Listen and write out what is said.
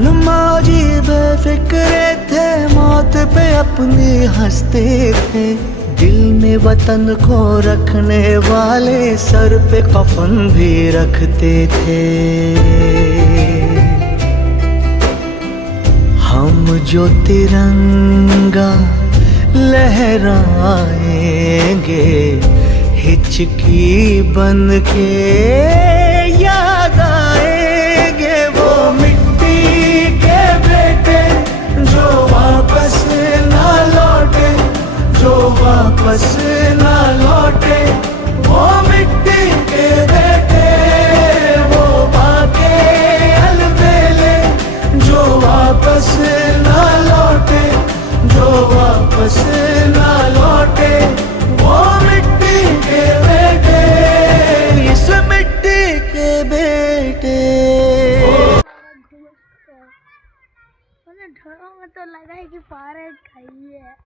मौजी बेफिक्रे थे, मौत पे अपनी हंसते थे। दिल में वतन को रखने वाले सर पे कफन भी रखते थे। हम जो तिरंगा लहराएंगे, हिचकी बन के याद आएंगे। वो मिट्टी के बेटे जो वापस ना लौटे, जो वापस ना लौटे। वो मिट्टी के बेटे, वो बाके अलबेले जो वापस ना लौटे, जो वापस ना लौटे। वो मिट्टी के बेटे, इस मिट्टी के बेटे। ढोरों में तो लगा है कि पारे खाई है।